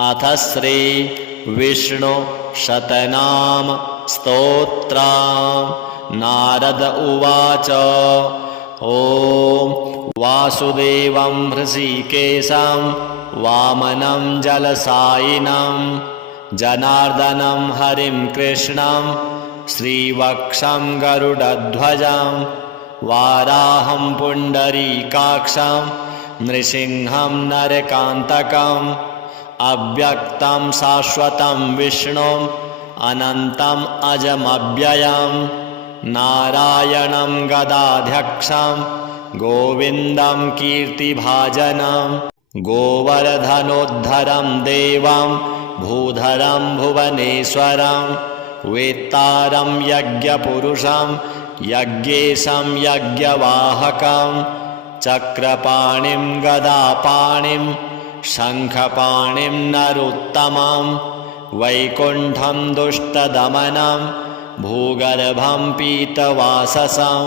अथ श्री विष्णु शतनाम स्तोत्रम्। नारद उवाच। ॐ वासुदेवं हृषीकेशं वामनं जलसायिनं जनार्दनं हरिं कृष्णं श्रीवक्षं गरुडध्वजं वाराहं पुण्डरीकाक्षं नृसिंहं नरकान्तकम् अव्यक्तं शाश्वतं विष्णुम् अनन्तम् अजमव्ययम् नारायणं गदाध्यक्षं गोविन्दं कीर्तिभाजनं गोवर्धनोद्धरं देवं भूधरं भुवनेश्वरं वेत्तारं यज्ञपुरुषं यज्ञेशं यज्ञवाहकं चक्रपाणिं गदापाणिं शङ्खपाणिं नरोत्तमं वैकुण्ठं दुष्टदमनं भूगर्भं पीतवाससं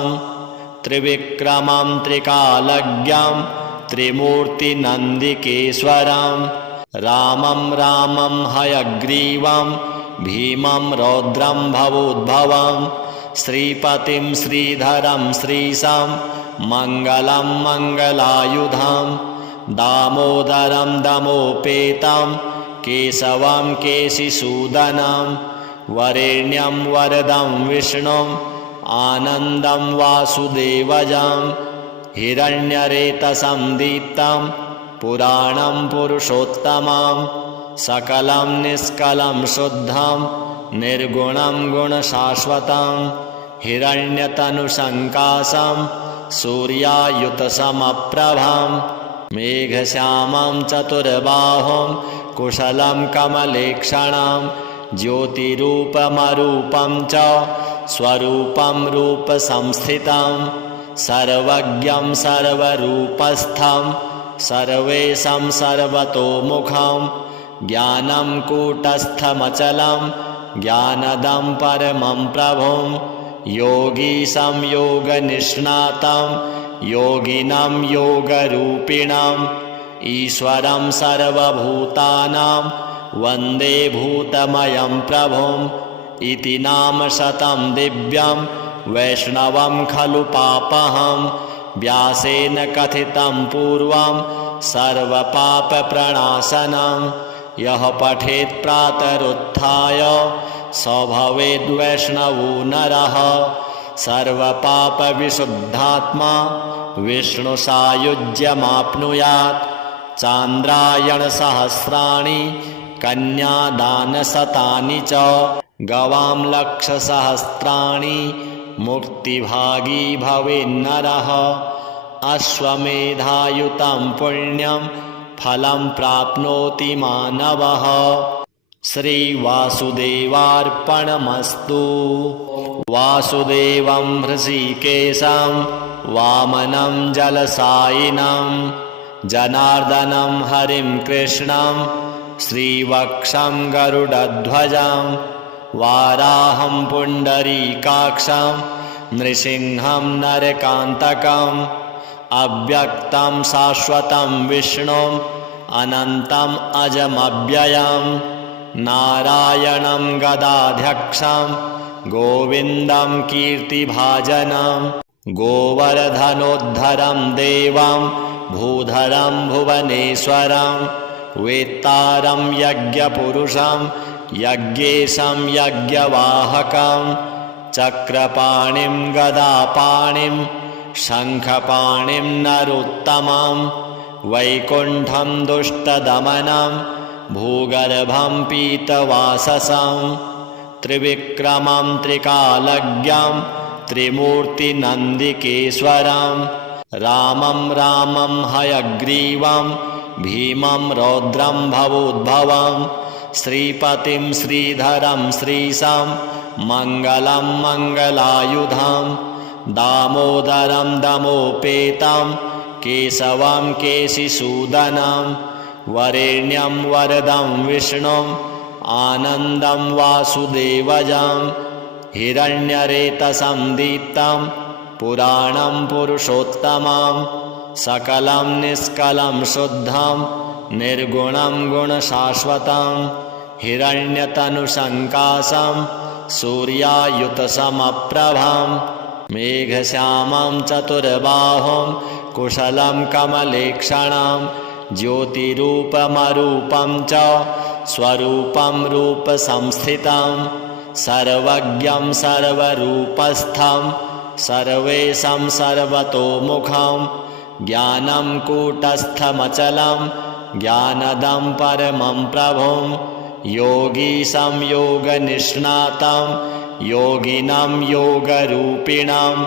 त्रिविक्रमं त्रिकालज्ञं त्रिमूर्तिनन्दिकेश्वरं रामं रामं हयग्रीवं भीमं रौद्रं भवोद्भवं श्रीपतिं श्रीधरं श्रीशं मङ्गलं मङ्गलायुधं दामोदरं दमोपेतं केशवं केशिसूदनं वरेण्यं वरदं विष्णुं आनन्दं वासुदेवजं हिरण्यरेतसं दीप्तं पुराणं पुरुषोत्तमं सकलं निष्कलं शुद्धं निर्गुणं गुणशाश्वतं हिरण्यतनुसङ्काशं सूर्यायुतसमप्रभं मेघश्यामं चतुर्बाहुं कुशलं कमलेक्षणं ज्योतिरूपमरूपं च स्वरूपं रूपसंस्थितं सर्वज्ञं सर्वरूपस्थं सर्वेशं सर्वतोमुखं ज्ञानं कूटस्थमचलं ज्ञानदं परमं प्रभुं योगीशं योगनिष्णातं योगिनं योगरूपिणं ईश्वरं सर्वभूतानां वन्दे भूतमयं प्रभुम् इति नाम शतं दिव्यं वैष्णवं खलु पापहं व्यासेन कथितं पूर्वं सर्वपापप्रणाशनं यः पठेत् प्रातरुत्थाय स भवेद्वैष्णवो नरः सर्वपापविशुद्धात्मा विष्णुसायुज्यमाप्नुयात् चान्द्रायणसहस्राणि कन्यादानशतानि च गवां लक्षसहस्राणि मुक्तिभागी भवेन्नरः अश्वमेधायुतं पुण्यं फलं प्राप्नोति मानवः। श्रीवासुदेवार्पणमस्तु। वासुदेवं हृषीकेशं वामनं जलसायिनं जनार्दनं हरिं कृष्णं श्रीवक्षं गरुडध्वजं वाराहं पुण्डरीकाक्षं नृसिंहं नरकान्तकम् अव्यक्तं शाश्वतं विष्णुम् अनन्तम् अजमव्ययं नारायणं गदाध्यक्षं गोविन्दं कीर्तिभाजनं गोवर्धनोद्धरं देवं भूधरं भुवनेश्वरं वेत्तारं यज्ञपुरुषं यज्ञेशं यज्ञवाहकं चक्रपाणिं गदापाणिं शङ्खपाणिं नरोत्तमं वैकुण्ठं दुष्टदमनं भूगर्भं पीतवाससं त्रिविक्रमं त्रिकालज्ञं त्रिमूर्तिनन्दिकेश्वरं रामं रामं हयग्रीवं भीमं रौद्रं भवोद्भवं श्रीपतिं श्रीधरं श्रीशं मङ्गलं मङ्गलायुधं दामोदरं दमोपेतं केशवं केशिसूदनं वरेण्यं वरदं विष्णुम् आनन्दं वासुदेवजं हिरण्यरेतसं दीप्तं पुराणं पुरुषोत्तमं सकलं निष्कलं शुद्धं निर्गुणं गुणशाश्वतं हिरण्यतनुशङ्कासं सूर्यायुतसमप्रभां मेघश्यामं चतुर्बाहुं कुशलं कमलेक्षणं ज्योतिरूपमरूपं च स्वरूपं रूपसंस्थितं सर्वज्ञं सर्वरूपस्थं सर्वेशं सर्वतोमुखं ज्ञानं कूटस्थमचलं ज्ञानदं परमं प्रभुं योगीशं योगनिष्णातं योगिनं योगरूपिणम्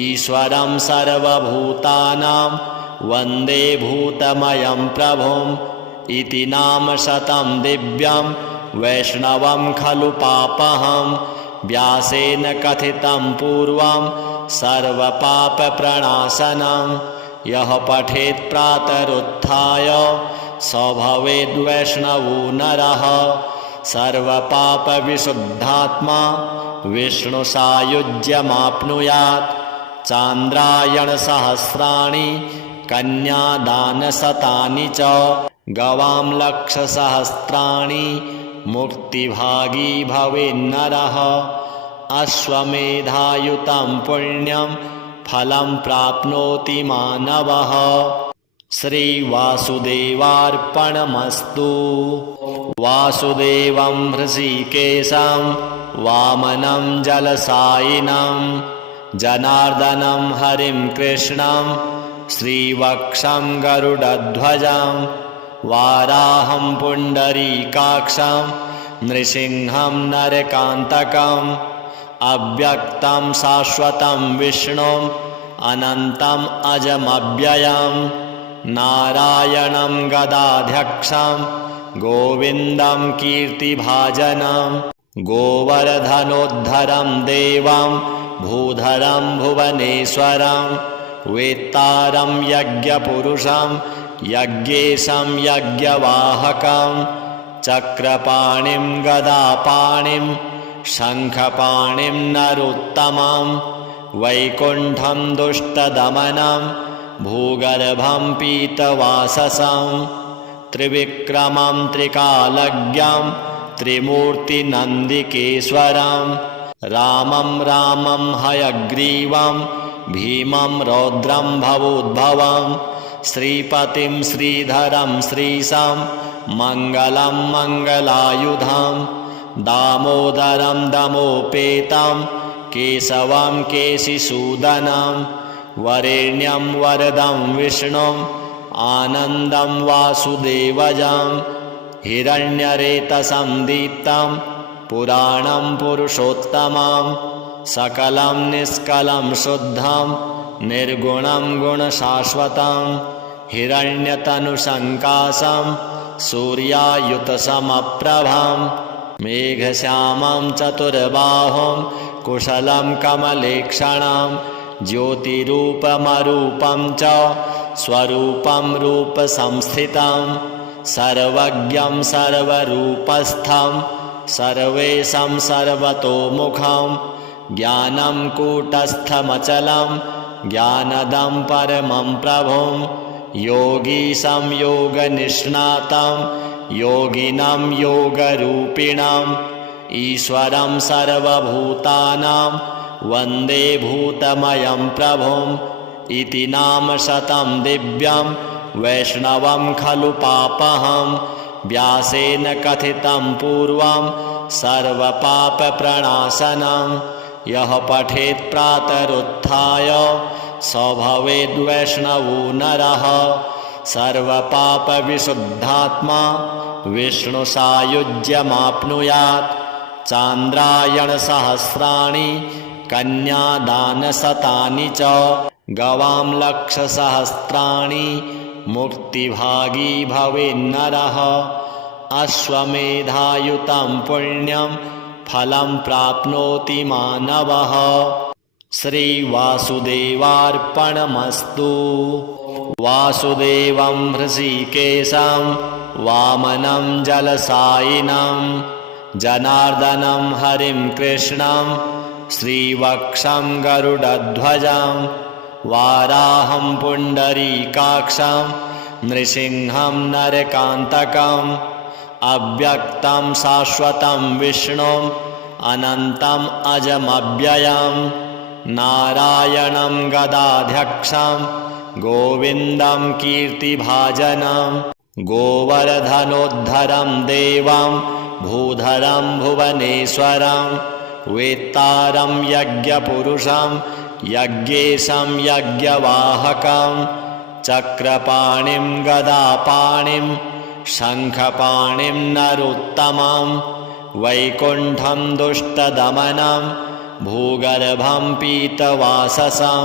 ईश्वरं सर्वभूतानां वन्दे भूतमयं प्रभुम् इति नाम शतं दिव्यं वैष्णवं खलु पापहं व्यासेन कथितं पूर्वं सर्वपापप्रणाशनं यः पठेत् प्रातरुत्थाय स भवेद्वैष्णवो नरः सर्वपापविशुद्धात्मा विष्णुसायुज्यमाप्नुयात् चान्द्रायणसहस्राणि कन्यादानशतानि च गवां लक्षसहस्राणि मुक्तिभागी भवेन्नरः अश्वमेधायुतं पुण्यं फलं प्राप्नोति मानवः। श्रीवासुदेवार्पणमस्तु। वासुदेवं हृषीकेशं वामनं जलसायिनं जनार्दनं हरिं कृष्णं श्रीवक्षं गरुडध्वजं वाराहं पुण्डरीकाक्षं नृसिंहं नरकान्तकम् अव्यक्तं शाश्वतं विष्णुम् अनन्तम् अजमव्ययं नारायणं गदाध्यक्षं गोविन्दं कीर्तिभाजनं गोवर्धनोद्धरं देवं भूधरं भुवनेश्वरं वेत्तारं यज्ञपुरुषं यज्ञेशं यज्ञवाहकं चक्रपाणिं गदापाणिं शङ्खपाणिं नरोत्तमं वैकुण्ठं दुष्टदमनं भूगर्भं पीतवाससं त्रिविक्रमं त्रिकालज्ञं त्रिमूर्तिनन्दिकेश्वरं रामं रामं हयग्रीवं भीमं रौद्रं भवोद्भवं श्रीपतिं श्रीधरं श्रीशं मङ्गलं मङ्गलायुधं दामोदरं दमोपेतं केशवं केशिसूदनं वरेण्यं वरदं विष्णुं आनन्दं वासुदेवजं हिरण्यरेतसं दीप्तं पुराणं पुरुषोत्तमं सकलं निष्कलं शुद्धं निर्गुणं गुणशाश्वतं हिरण्यतनुशङ्कासं सूर्यायुतसमप्रभं मेघश्यामं चतुर्बाहुं कुशलं कमलेक्षणं ज्योतिरूपमरूपं च स्वरूपं रूपसंस्थितं सर्वज्ञं सर्वरूपस्थं सर्वेशं सर्वतोमुखं ज्ञानं कूटस्थमचलं ज्ञानदं परमं प्रभुं योगीशं योगनिष्णातं योगिनं योगरूपिणम् ईश्वरं सर्वभूतानां वन्दे भूतमयं प्रभुम् इति नाम शतं दिव्यं वैष्णवं खलु पापहं व्यासेन कथितं पूर्वं सर्वपापप्रणाशनं यः पठेत् प्रातरुत्थाय स भवेद्वैष्णवो नरः सर्वपापविशुद्धात्मा विष्णुसायुज्यमाप्नुयात् चान्द्रायणसहस्राणि कन्यादानशतानि च गवां लक्षसहस्राणि मुक्तिभागी भवेन्नरः अश्वमेधायुतं पुण्यं फलं प्राप्नोति मानवः। श्रीवासुदेवार्पणमस्तु। वासुदेवं हृषीकेशं वामनं जलसायिनं जनार्दनं हरिं कृष्णं श्रीवक्षं गरुडध्वजं वाराहं पुण्डरीकाक्षं नृसिंहं नरकान्तकम् अव्यक्तं शाश्वतं विष्णुम् अनन्तम् अजमव्ययम् नारायणं गदाध्यक्षं गोविन्दं कीर्तिभाजनं गोवर्धनोद्धरं देवं भूधरं भुवनेश्वरं वेत्तारं यज्ञपुरुषं यज्ञेशं यज्ञवाहकं चक्रपाणिं गदापाणिं शङ्खपाणिं नरोत्तमं वैकुण्ठं दुष्टदमनं भूगर्भं पीतवाससं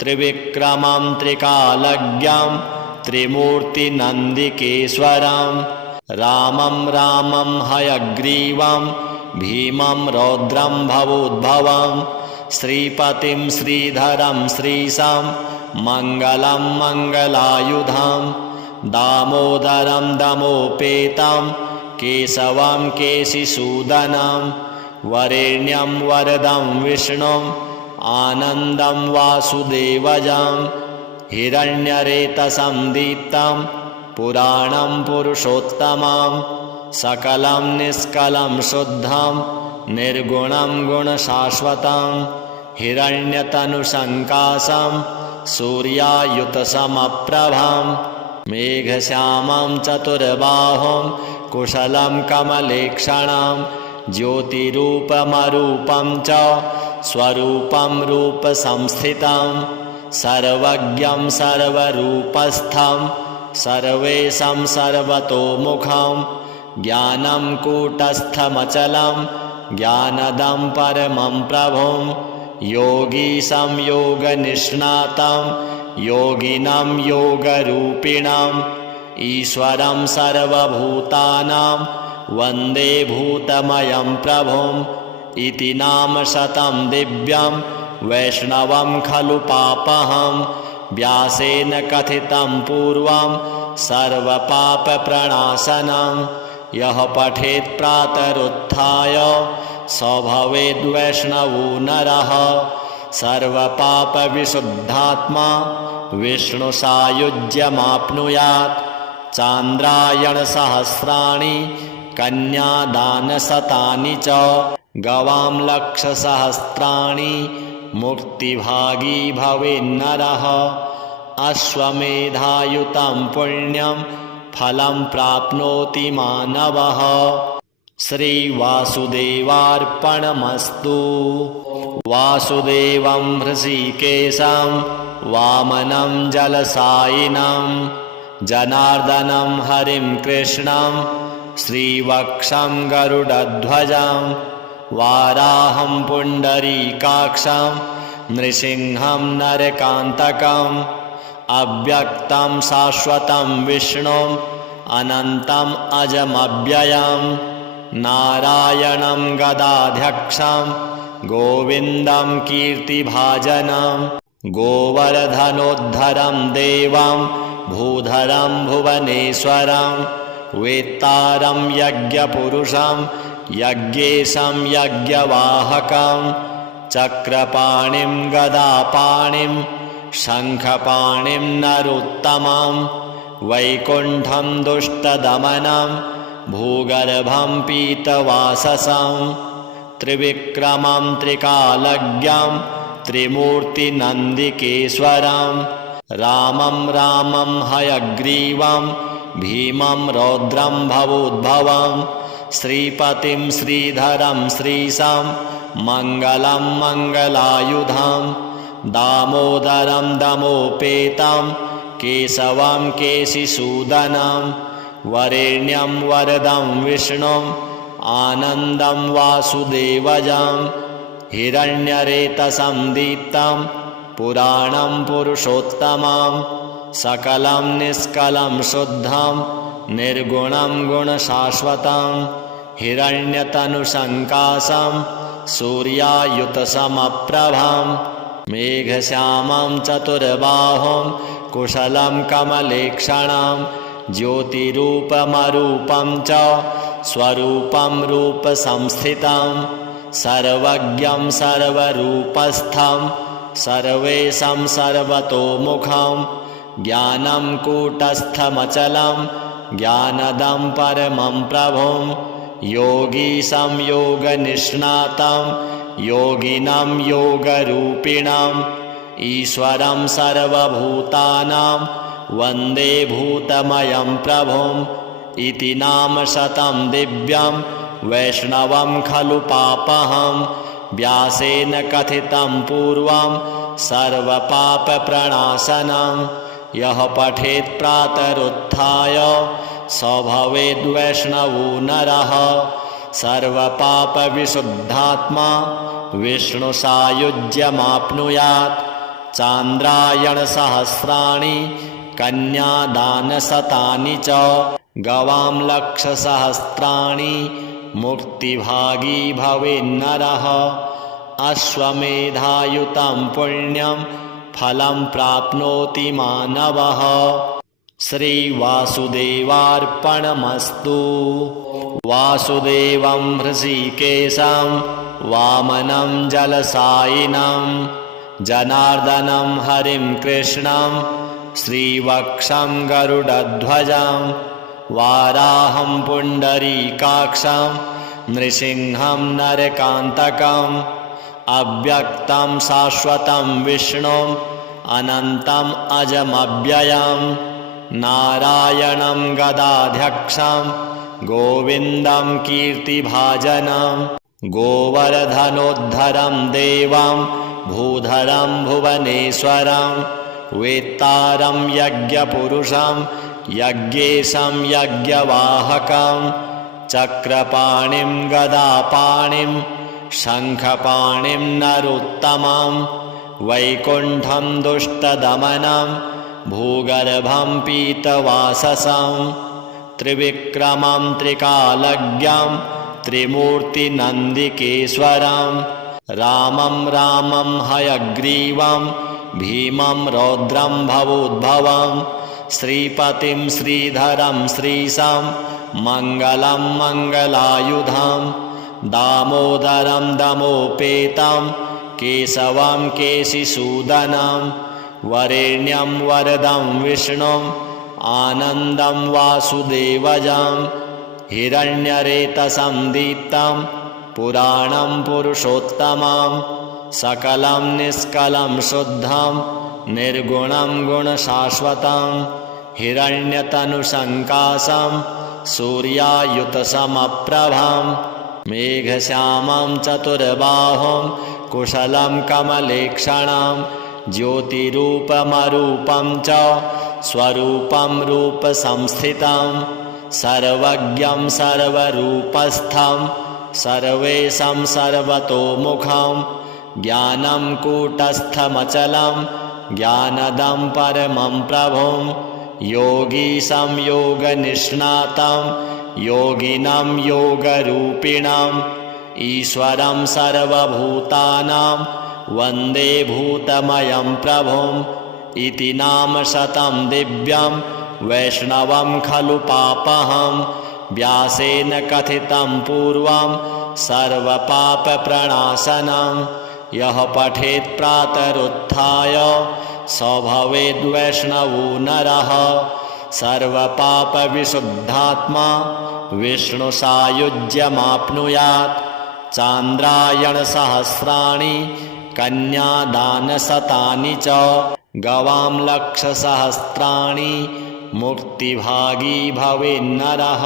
त्रिविक्रमं त्रिकालज्ञं त्रिमूर्तिनन्दिकेश्वरं रामं रामं हयग्रीवं भीमं रौद्रं भवोद्भवं श्रीपतिं श्रीधरं श्रीशं मङ्गलं मङ्गलायुधं दामोदरं दमोपेतं केशवं केशिसूदनं वरेण्यं वरदं विष्णुम् आनन्दं वासुदेवजं हिरण्यरेतसं दीप्तं पुराणं पुरुषोत्तमं सकलं निष्कलं शुद्धं निर्गुणं गुणशाश्वतं हिरण्यतनुसङ्काशं सूर्यायुतसमप्रभं मेघश्यामं चतुर्बाहुं कुशलं कमलेक्षणं ज्योतिरूपमरूपं च स्वरूपं रूपसंस्थितं सर्वज्ञं सर्वरूपस्थं सर्वेशं सर्वतोमुखं ज्ञानं कूटस्थमचलं ज्ञानदं परमं प्रभुं योगीशं योगनिष्णातं योगिनं योगरूपिणं ईश्वरं सर्वभूतानां वन्दे भूतमयं प्रभुम् इति नाम शतं दिव्यं वैष्णवं खलु पापहं व्यासेन कथितं पूर्वं सर्वपापप्रणाशनं यः पठेत् प्रातरुत्थाय स भवेद्वैष्णवो नरः सर्वपापविशुद्धात्मा विष्णुसायुज्यमाप्नुयात् चान्द्रायणसहस्राणि कन्यादानशतानि च गवां लक्षसहस्राणि मुक्तिभागी भवेन्नरः अश्वमेधायुतं पुण्यं फलं प्राप्नोति मानवः श्रीवासुदेवार्पणमस्तु। वासुदेवं हृषीकेशं वामनं जलसायिनं जनार्दनं हरिं कृष्णं श्रीवक्षं गरुडध्वजं वाराहं पुण्डरीकाक्षं नृसिंहं नरकान्तकम् अव्यक्तं शाश्वतं विष्णुम् अनन्तम् अजमव्ययं नारायणं गदाध्यक्षं गोविन्दं कीर्तिभाजनं गोवर्धनोद्धरं देवं भूधरं भुवनेश्वरं वेत्तारं यज्ञपुरुषं यज्ञेशं यज्ञवाहकं चक्रपाणिं गदापाणिं शङ्खपाणिं नरोत्तमं वैकुण्ठं दुष्टदमनं भूगर्भं पीतवाससं त्रिविक्रमं त्रिकालज्ञं त्रिमूर्तिनन्दिकेश्वरं रामं रामं हयग्रीवं भीमं रौद्रं भवोद्भवं श्रीपतिं श्रीधरं श्रीशं मङ्गलं मङ्गलायुधं दामोदरं दमोपेतं केशवं केशिसूदनं वरेण्यं वरदं विष्णुम् आनन्दं वासुदेवजं हिरण्यरेतसं दीप्तं पुराणं पुरुषोत्तमं सकलं निष्कलं शुद्धं निर्गुणं गुणशाश्वतं हिरण्यतनुसङ्काशं सूर्यायुतसमप्रभं मेघश्यामं चतुर्बाहुं कुशलं कमलेक्षणं ज्योतिरूपमरूपं च स्वरूपं रूपसंस्थितं सर्वज्ञं सर्वरूपस्थं सर्वेशं सर्वतोमुखं ज्ञानं कूटस्थमचलं ज्ञानदं परमं प्रभुं योगीशं योगनिष्णातं योगिनं योगरूपिणम् ईश्वरं सर्वभूतानां वन्दे भूतमयं प्रभुम् इति नाम शतं दिव्यं वैष्णवं खलु पापहं व्यासेन कथितं पूर्वं सर्वपापप्रणाशनं यः पठेत् प्रातरुत्थाय स भवेद्वैष्णवो नरः सर्वपापविशुद्धात्मा विष्णुसायुज्यमाप्नुयात् चान्द्रायणसहस्राणि कन्यादानशतानि च गवां लक्षसहस्राणि मुक्तिभागी भवेन्नरः अश्वमेधायुतं पुण्यं फलं प्राप्नोति मानवः। श्रीवासुदेवार्पणमस्तु। वासुदेवं हृषीकेशं वामनं जलसायिनं जनार्दनं हरिं कृष्णं श्रीवक्षं गरुडध्वजं वाराहं पुण्डरीकाक्षं नृसिंहं नरकान्तकम् अव्यक्तं शाश्वतं विष्णुम् अनन्तम् अजमव्ययं नारायणं गदाध्यक्षं गोविन्दं कीर्तिभाजनं गोवर्धनोद्धरं देवं भूधरं भुवनेश्वरं वेत्तारं यज्ञपुरुषं यज्ञेशं यज्ञवाहकं चक्रपाणिं गदापाणिं शङ्खपाणिं नरोत्तमं वैकुण्ठं दुष्टदमनं भूगर्भं पीतवाससं त्रिविक्रमं त्रिकालज्ञं त्रिमूर्तिनन्दिकेश्वरं रामं रामं हयग्रीवं भीमं रौद्रं भवोद्भवं श्रीपतिं श्रीधरं श्रीशं मङ्गलं मङ्गलायुधं दामोदरं दमोपेतं केशवं केशिसूदनं वरेण्यं वरदं विष्णुं आनन्दं वासुदेवजं हिरण्यरेतसं दीप्तं पुराणं पुरुषोत्तमं सकलं निष्कलं शुद्धं निर्गुणं गुणशाश्वतं हिरण्यतनुसङ्काशं सूर्यायुतसमप्रभं मेघश्यामं चतुर्बाहुं कुशलं कमलेक्षणं ज्योतिरूपमरूपं च स्वरूपं रूपसंस्थितं सर्वज्ञं सर्वरूपस्थं सर्वेशं सर्वतोमुखं ज्ञानं कूटस्थमचलं ज्ञानदं परमं प्रभुं योगीशं योगनिष्णातं योगिनं योगरूपिणम् ईश्वरं सर्वभूतानां वन्दे भूतमयं प्रभुम् इति नाम शतं दिव्यं वैष्णवं खलु पापहं व्यासेन कथितं पूर्वं सर्वपापप्रणाशनं यः पठेत् प्रातरुत्थाय स भवेद्वैष्णवो नरः सर्वपापविशुद्धात्मा विष्णुसायुज्यमाप्नुयात् चान्द्रायणसहस्राणि कन्यादानशतानि च गवां लक्षसहस्राणि मुक्तिभागी भवेन्नरः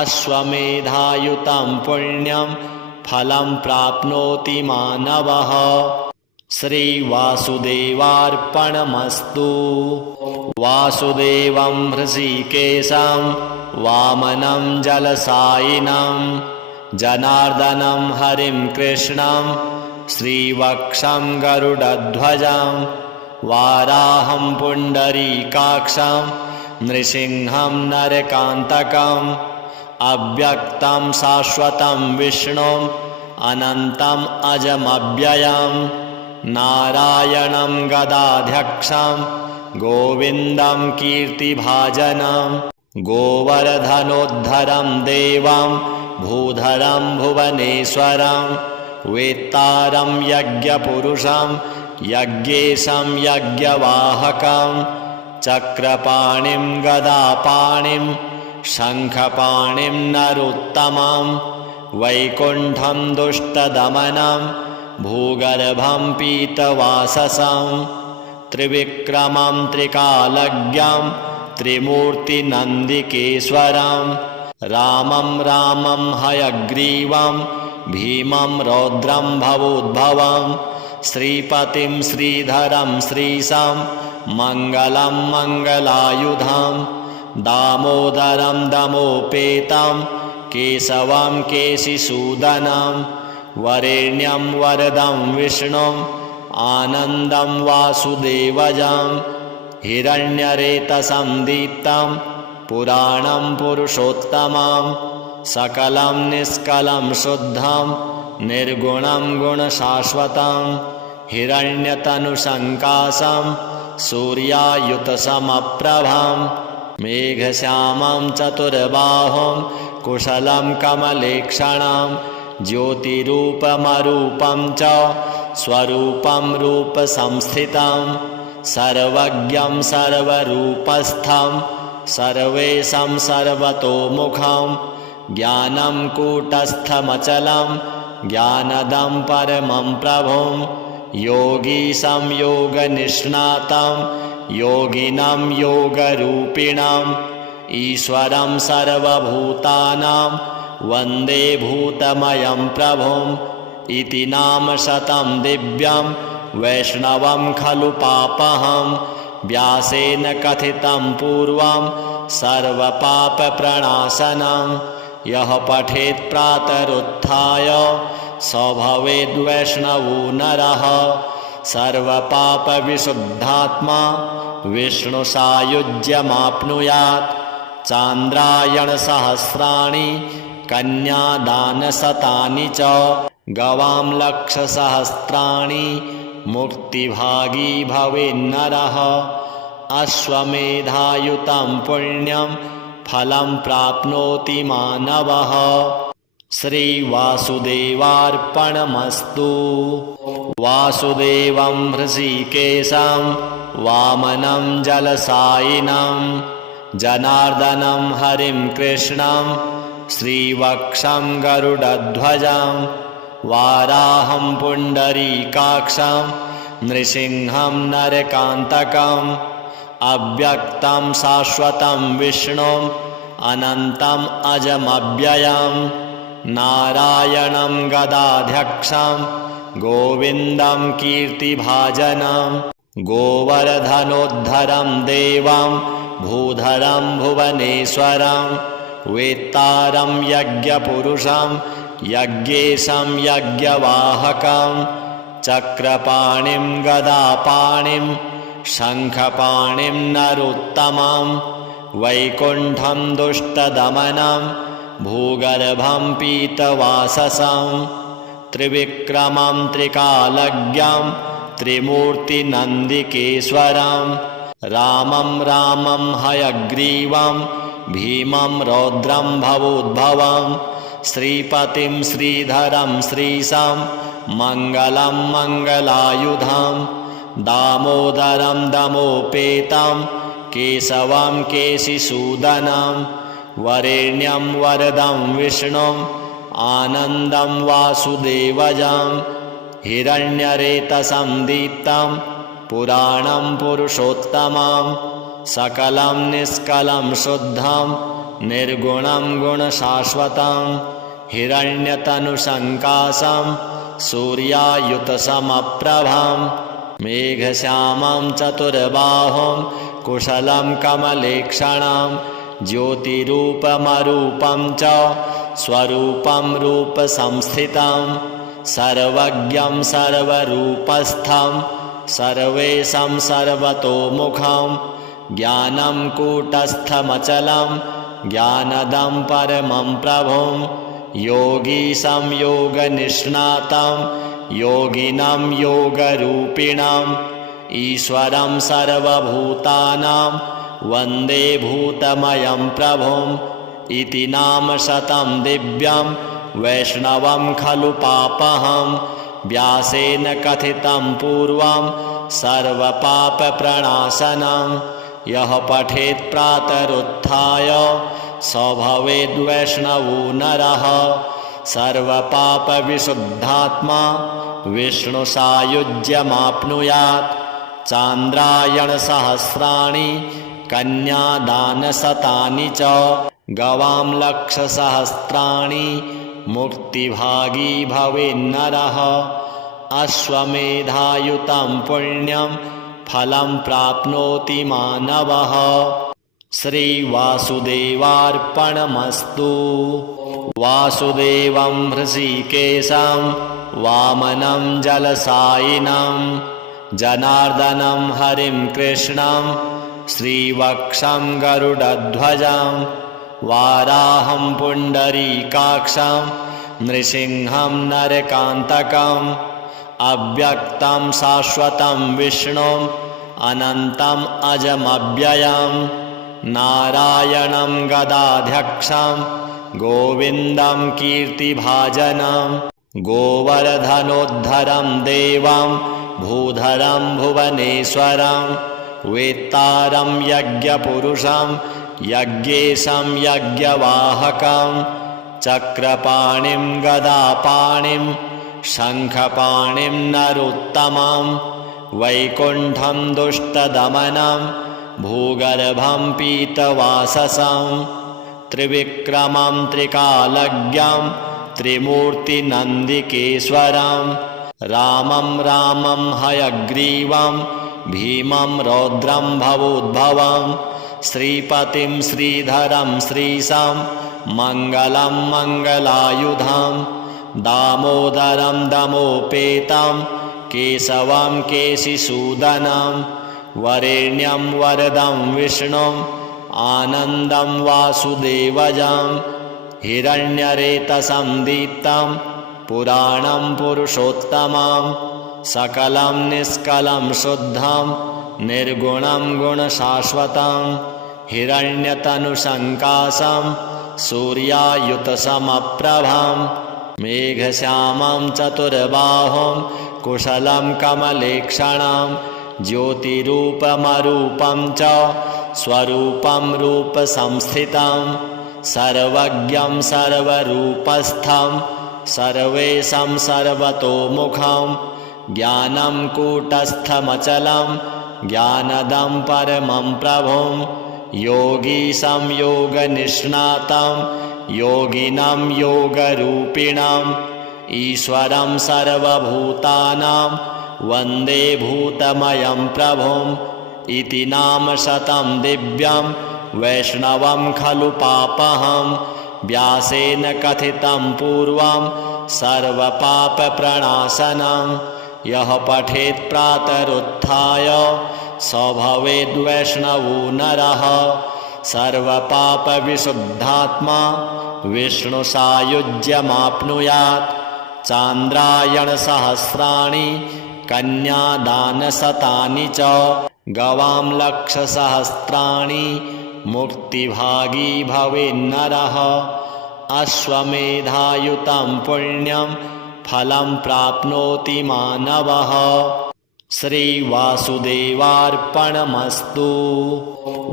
अश्वमेधायुतं पुण्यं फलं प्राप्नोति मानवः। श्रीवासुदेवार्पणमस्तु। वासुदेवं हृषीकेशं वामनं जलसायिनं जनार्दनं हरिं कृष्णं श्रीवक्षं गरुडध्वजं वाराहं पुण्डरीकाक्षं नृसिंहं नरकान्तकम् अव्यक्तं शाश्वतं विष्णुम् अनन्तम् अजमव्ययं नारायणं गदाध्यक्षं गोविन्दं कीर्तिभाजनं गोवर्धनोद्धरं देवं भूधरं भुवनेश्वरं वेत्तारं यज्ञपुरुषं यज्ञेशं यज्ञवाहकं चक्रपाणिं गदापाणिं शङ्खपाणिं नरोत्तमं वैकुण्ठं दुष्टदमनं भूगर्भं पीतवाससं त्रिविक्रमं त्रिकालज्ञं त्रिमूर्तिनन्दिकेश्वरं रामं रामं हयग्रीवं भीमं रौद्रं भवोद्भवं श्रीपतिं श्रीधरं श्रीशं मङ्गलं मङ्गलायुधं दामोदरं दमोपेतं केशवं केशिसूदनं वरेण्यं वरदं विष्णुं आनन्दं वासुदेवजं हिरण्यरेतसं दीप्तं पुराणं पुरुषोत्तमं सकलं निष्कलं शुद्धं निर्गुणं गुणशाश्वतं हिरण्यतनुसङ्काशं सूर्यायुतसमप्रभं मेघश्यामं चतुर्बाहुं कुशलं कमलेक्षणं ज्योतिरूपमरूपं च स्वरूपं रूपसंस्थितं सर्वज्ञं सर्वरूपस्थं सर्वेशं सर्वतोमुखं ज्ञानं कूटस्थमचलं ज्ञानदं परमं प्रभुं योगीशं योगनिष्णातं योगिनं योगरूपिणम् ईश्वरं सर्वभूतानां वन्दे भूतमयं प्रभुम् इति नाम शतं दिव्यं वैष्णवं खलु पापहं व्यासेन कथितं पूर्वं सर्वपापप्रणाशनं यः पठेत् प्रातरुत्थाय स भवेद् वैष्णवो नरः सर्वपापविशुद्धात्मा विष्णुसायुज्यमाप्नुयात् चान्द्रायणसहस्राणि कन्यादानशतानि च गवां लक्षसहस्राणि मुक्तिभागी भवेन्नरः अश्वमेधायुतं पुण्यं फलं प्राप्नोति मानवः। श्रीवासुदेवार्पणमस्तु। वासुदेवं हृषीकेशं वामनं जलसायिनं जनार्दनं हरिं कृष्णं श्रीवक्षं गरुडध्वजं वाराहं पुण्डरीकाक्षं नृसिंहं नरकान्तकम् अव्यक्तं शाश्वतं विष्णुम् अनन्तम् अजमव्ययं नारायणं गदाध्यक्षं गोविन्दं कीर्तिभाजनं गोवर्धनोद्धरं देवं भूधरं भुवनेश्वरं वेत्तारं यज्ञपुरुषं यज्ञेशं यज्ञवाहकं चक्रपाणिं गदापाणिं शङ्खपाणिं नरोत्तमं वैकुण्ठं दुष्टदमनं भूगर्भं पीतवाससं त्रिविक्रमं त्रिकालज्ञं त्रिमूर्तिनन्दिकेश्वरं रामं रामं हयग्रीवं भीमं रौद्रं भवोद्भवं श्रीपतिं श्रीधरं श्रीशं मङ्गलं मङ्गलायुधं दामोदरं दमोपेतं केशवं केशिसूदनं वरेण्यं वरदं विष्णुं आनन्दं वासुदेवजं हिरण्यरेतसं दीप्तं पुराणं पुरुषोत्तमं सकलं निष्कलं शुद्धं निर्गुणं गुणशाश्वतं हिरण्यतनुसङ्काशं सूर्यायुतसमप्रभं मेघश्यामं चतुर्बाहुं कुशलं कमलेक्षणं ज्योतिरूपमरूपं च स्वरूपं रूपसंस्थितं सर्वज्ञं सर्वरूपस्थं सर्वेशं सर्वतोमुखं ज्ञानं कूटस्थमचलं ज्ञानदं परमं प्रभुं योगीशं योगनिष्णातं योगिनं योगरूपिणम् ईश्वरं सर्वभूतानां वन्दे भूतमयं प्रभुम् इति नाम शतं दिव्यं वैष्णवं खलु पापहं व्यासेन कथितं पूर्वं सर्वपापप्रणाशनं यः पठेत् प्रातरुत्थाय स भवेद्वैष्णवो नरः। सर्वपापविशुद्धात्मा विष्णुसायुज्यमाप्नुयात्। चान्द्रायणसहस्राणि कन्यादानशतानि च गवां लक्षसहस्राणि मुक्तिभागी भवेन्नरः। अश्वमेधायुतं पुण्यं फलं प्राप्नोति मानवः। श्रीवासुदेवार्पणमस्तु। वासुदेवं हृषीकेशं वामनं जलसायिनं जनार्दनं हरिं कृष्णं श्रीवक्षं गरुडध्वजं वाराहं पुण्डरीकाक्षं नृसिंहं नरकान्तकम् अव्यक्तं शाश्वतं विष्णुम् अनन्तम् अजमव्ययं नारायणं गदाध्यक्षं गोविन्दं कीर्तिभाजनं गोवर्धनोद्धरं देवं भूधरं भुवनेश्वरं वेत्तारं यज्ञपुरुषं यज्ञेशं यज्ञवाहकं चक्रपाणिं गदापाणिं शङ्खपाणिं नरोत्तमं वैकुण्ठं दुष्टदमनं भूगर्भं पीतवाससं त्रिविक्रमं त्रिकालज्ञं त्रिमूर्तिनन्दिकेश्वरं रामं रामं हयग्रीवं भीमं रौद्रं भवोद्भवं श्रीपतिं श्रीधरं श्रीशं मङ्गलं मङ्गलायुधं दामोदरं दमोपेतं केशवं केशिसूदनं वरेण्यं वरदं विष्णुम् आनन्दं वासुदेवजं हिरण्यरेतसं दीप्तं पुराणं पुरुषोत्तमं सकलं निष्कलं शुद्धं निर्गुणं गुणशाश्वतं हिरण्यतनुसङ्काशं सूर्यायुतसमप्रभं मेघश्यामं चतुर्बाहुं कुशलं कमलेक्षणं ज्योतिरूपमरूपं च स्वरूपं रूपसंस्थितं सर्वज्ञं सर्वरूपस्थं सर्वेशं सर्वतोमुखं ज्ञानं कूटस्थमचलं ज्ञानदं परमं प्रभुं योगीशं योगनिष्णातं योगिनं योगरूपिणं ईश्वरं सर्वभूतानां वन्दे भूतमयं प्रभुम् इति नाम शतं दिव्यं वैष्णवं खलु पापहं व्यासेन कथितं पूर्वं सर्वपापप्रणाशनं यः पठेत् प्रातरुत्थाय स भवेद्वैष्णवो नरः। सर्वपापविशुद्धात्मा विष्णुसायुज्यमाप्नुयात्। चान्द्रायणसहस्राणि कन्यादानशतानि च गवां लक्षसहस्राणि मुक्तिभागी भवेन्नरः। अश्वमेधायुतं पुण्यं फलं प्राप्नोति मानवः। श्रीवासुदेवार्पणमस्तु।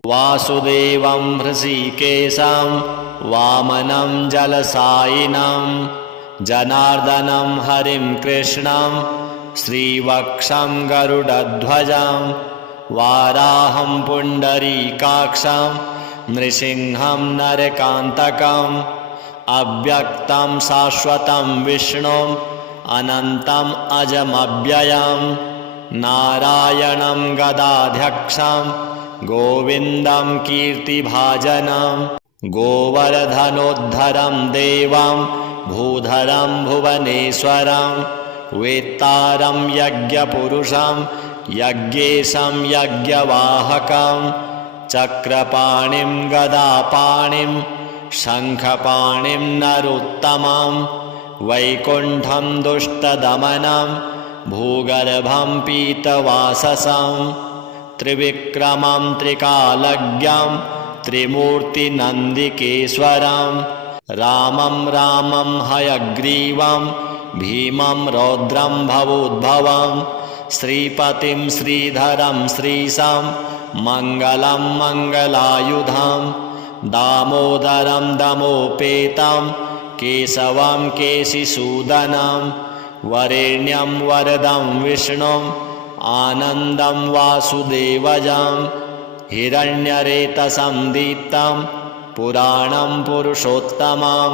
वासुदेवं हृषीकेशं वामनं जलसायिनं जनार्दनं हरिं कृष्णं श्रीवक्षं गरुडध्वजं वाराहं पुण्डरीकाक्षं नृसिंहं नरकान्तकम् अव्यक्तं शाश्वतं विष्णुम् अनन्तम् अजमव्ययं नारायणं गदाध्यक्षं गोविन्दं कीर्तिभाजनं गोवर्धनोद्धरं देवं भूधरं भुवनेश्वरं वेत्तारं यज्ञपुरुषं यज्ञेशं यज्ञवाहकं चक्रपाणिं गदापाणिं शङ्खपाणिं नरोत्तमं वैकुण्ठं दुष्टदमनं भूगर्भं पीतवाससं त्रिविक्रमं त्रिकालज्ञं त्रिमूर्तिनन्दिकेश्वरं रामं रामं हयग्रीवं भीमं रौद्रं भवोद्भवं श्रीपतिं श्रीधरं श्रीशं मङ्गलं मङ्गलायुधं दामोदरं दमोपेतं केशवं केशिसूदनं वरेण्यं वरदं विष्णुं आनन्दं वासुदेवजं हिरण्यरेतसं दीप्तं पुराणं पुरुषोत्तमं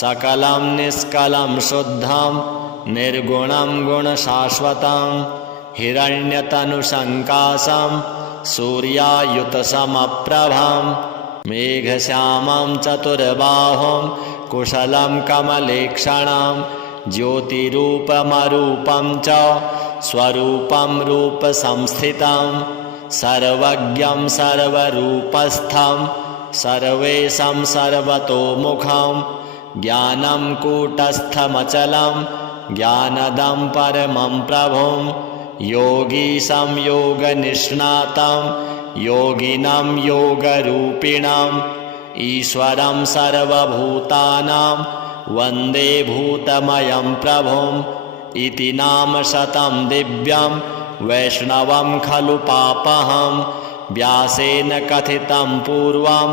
सकलं निष्कलं शुद्धं निर्गुणं गुणशाश्वतं हिरण्यतनुसङ्काशं सूर्यायुतसमप्रभं मेघश्यामं चतुर्बाहुं कुशलं कमलेक्षणं ज्योतिरूपमरूपं च स्वरूपं रूपसंस्थितं सर्वज्ञं सर्वरूपस्थं सर्वेशं सर्वतोमुखं ज्ञानं कूटस्थमचलं ज्ञानदं परमं प्रभुं योगीशं योगनिष्णातं योगिनं योगरूपिणम् ईश्वरं सर्वभूतानां वन्दे भूतमयं प्रभुम् इति नाम शतं दिव्यं वैष्णवं खलु पापहं व्यासेन कथितं पूर्वं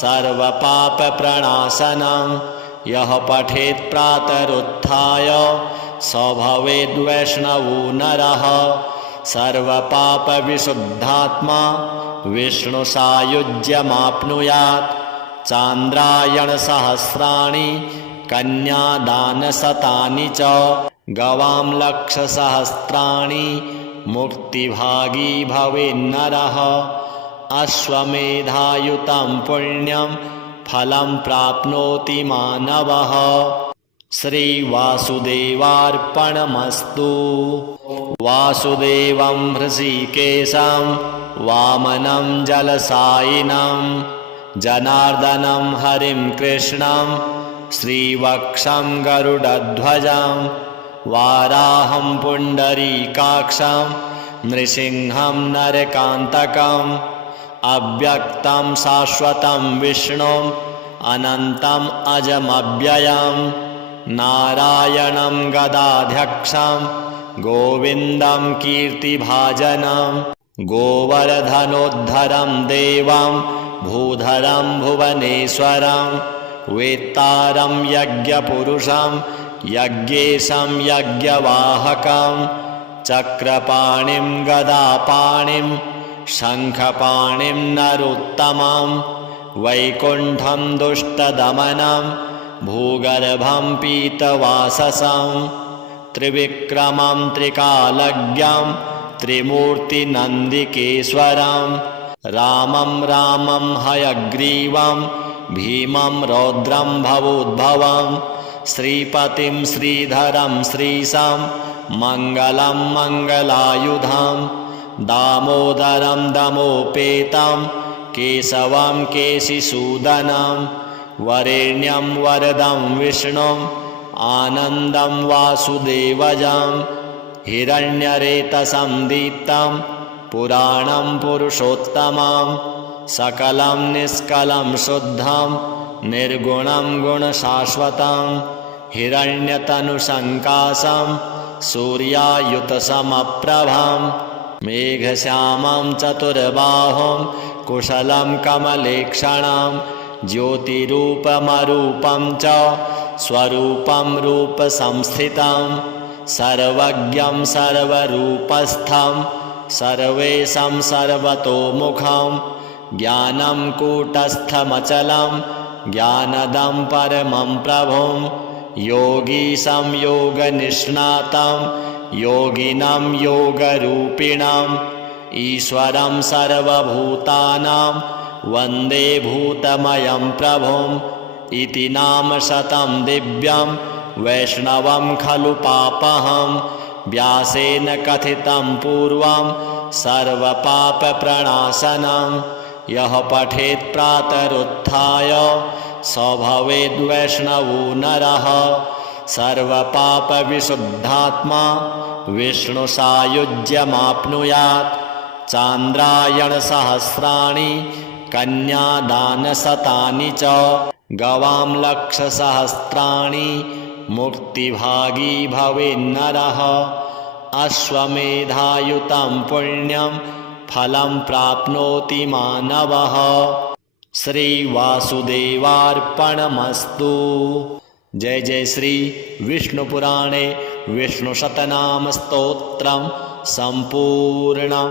सर्वपापप्रणाशनं यः पठेत् प्रातरुत्थाय स भवेद्वैष्णवो नरः सर्वपापविशुद्धात्मा विष्णुसायुज्यमाप्नुयात् चान्द्रायणसहस्राणि कन्यादानशतानि च गवां लक्षसहस्राणि मुक्तिभागी भवेन्नरः अश्वमेधायुतं पुण्यं फलं प्राप्नोति मानवः। श्रीवासुदेवार्पणमस्तु। वासुदेवं हृषीकेशं वामनं जलसायिनं जनार्दनं हरिं कृष्णं श्रीवक्षं गरुडध्वजं वाराहं पुण्डरीकाक्षं नृसिंहं नरकान्तकम् अव्यक्तं शाश्वतं विष्णुं अनन्तम् अजमव्ययं नारायणं गदाध्यक्षं गोविन्दं कीर्तिभाजनं गोवर्धनोद्धरं देवं भूधरं भुवनेश्वरं वेत्तारं यज्ञपुरुषं यज्ञेशं यज्ञवाहकं चक्रपाणिं गदापाणिं शङ्खपाणिं नरोत्तमं वैकुण्ठं दुष्टदमनं भूगर्भं पीतवाससं त्रिविक्रमं त्रिकालज्ञं त्रिमूर्तिनन्दिकेश्वरं रामं रामं हयग्रीवं भीमं रौद्रं भवोद्भवं श्रीपतिं श्रीधरं श्रीशं मङ्गलं मङ्गलायुधं दामोदरं दमोपेतं केशवं केशिसूदनं वरेण्यं वरदं विष्णुं आनन्दं वासुदेवजं हिरण्यरेतसं दीप्तं पुराणं पुरुषोत्तमं सकलं निष्कलं शुद्धं निर्गुणं गुणशाश्वतं हिरण्यतनुसङ्काशं सूर्यायुतसमप्रभं मेघश्यामं चतुर्बाहुं कुशलं कमलेक्षणं ज्योतिरूपमरूपं च स्वरूपं रूपसंस्थितं सर्वज्ञं सर्वरूपस्थं सर्वेशं सर्वतोमुखं ज्ञानं कूटस्थमचलं ज्ञानदं परमं प्रभुं योगीशं योगनिष्णातं योगिनं योगरूपिणम् ईश्वरं सर्वभूतानां वन्दे भूतमयं प्रभुम् इति नाम शतं दिव्यं वैष्णवं खलु पापहं व्यासेन कथितं पूर्वं सर्वपापप्रणाशनं यः पठेत् प्रातरुत्थाय स भवेद्वैष्णवो नरः सर्वपापविशुद्धात्मा विष्णुसायुज्यमाप्नुयात् चान्द्रायणसहस्राणि कन्यादानशतानि च गवां लक्षसहस्राणि मुक्तिभागी भवेन्नरः अश्वमेधायुतं पुण्यं फलं प्राप्नोति मानवः। श्रीवासुदेवार्पणमस्तु। जय जय श्री विष्णुपुराणे विष्णुशतनामस्तोत्रं सम्पूर्णम्।